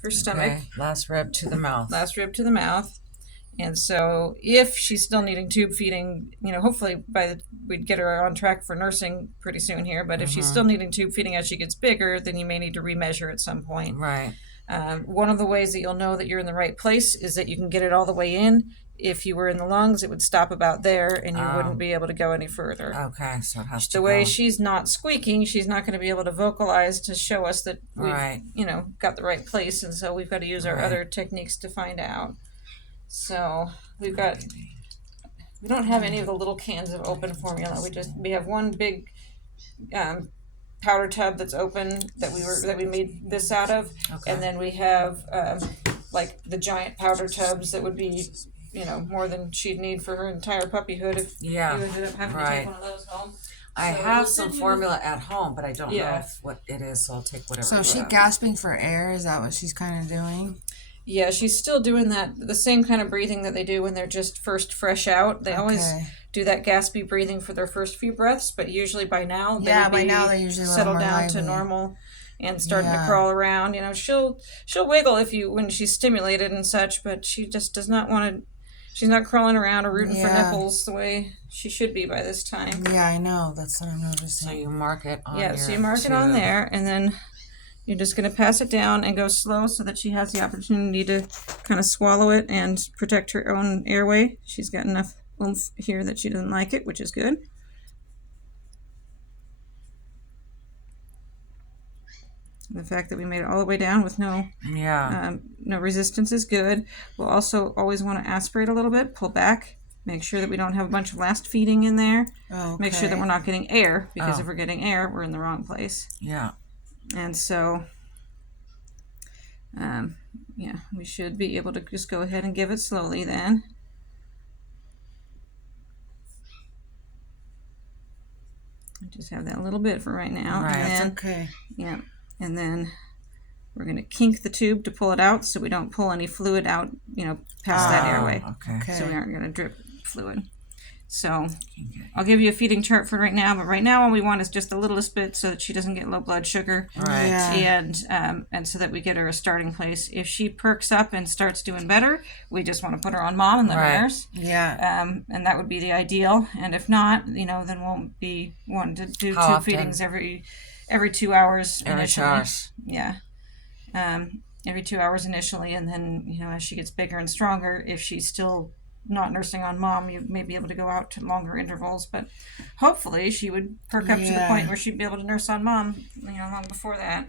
for stomach. Okay. Last rib to the mouth. Last rib to the mouth. And so if she's still needing tube feeding, hopefully we'd get her on track for nursing pretty soon here. But if she's still needing tube feeding as she gets bigger, then you may need to remeasure at some point. Right. One of the ways that you'll know that you're in the right place is that you can get it all the way in. If you were in the lungs, it would stop about there, and you wouldn't be able to go any further. Okay, so it has to The way she's not squeaking, she's not going to be able to vocalize to show us that we've, got the right place, and so we've got to use our other techniques to find out. So we don't have any of the little cans of open formula. We have one big powder tub that's open that we made this out of, and then we have like the giant powder tubs that would be more than she'd need for her entire puppyhood if you ended up having to take one of those home. I have some formula at home, but I don't know what it is, so I'll take whatever. So is she gasping for air? Is that what she's kind of doing? Yeah, she's still doing the same kind of breathing that they do when they're just first fresh out. They always do that gaspy breathing for their first few breaths, but usually by now they usually settle down to normal and starting to crawl around. She'll wiggle when she's stimulated and such, but she just does not want to. She's not crawling around or rooting for nipples the way she should be by this time. Yeah, I know. That's what I'm noticing. So you mark it on so you mark it on there, and then you're just going to pass it down and go slow so that she has the opportunity to kind of swallow it and protect her own airway. She's got enough oomph here that she doesn't like it, which is good. The fact that we made it all the way down with no resistance is good. We'll also always want to aspirate a little bit, pull back, make sure that we don't have a bunch of last feeding in there. Make sure that we're not getting air, because if we're getting air, we're in the wrong place. Yeah. And so, we should be able to just go ahead and give it slowly then. I just have that a little bit for right now. Right, and then, that's okay. Yeah. And then we're going to kink the tube to pull it out so we don't pull any fluid out, past that airway. Okay. So we aren't going to drip fluid. So I'll give you a feeding chart for right now, but right now all we want is just the littlest bit so that she doesn't get low blood sugar. Right. Yeah. And so that we get her a starting place. If she perks up and starts doing better, we just want to put her on mom and the nurse. Yeah. And that would be the ideal. And if not, then we'll be wanting to do tube feedings every 2 hours initially. Every 2 hours. Yeah. Every 2 hours initially, and then as she gets bigger and stronger, if she's still not nursing on mom, you may be able to go out to longer intervals, but hopefully she would perk up to the point where she'd be able to nurse on mom long before that.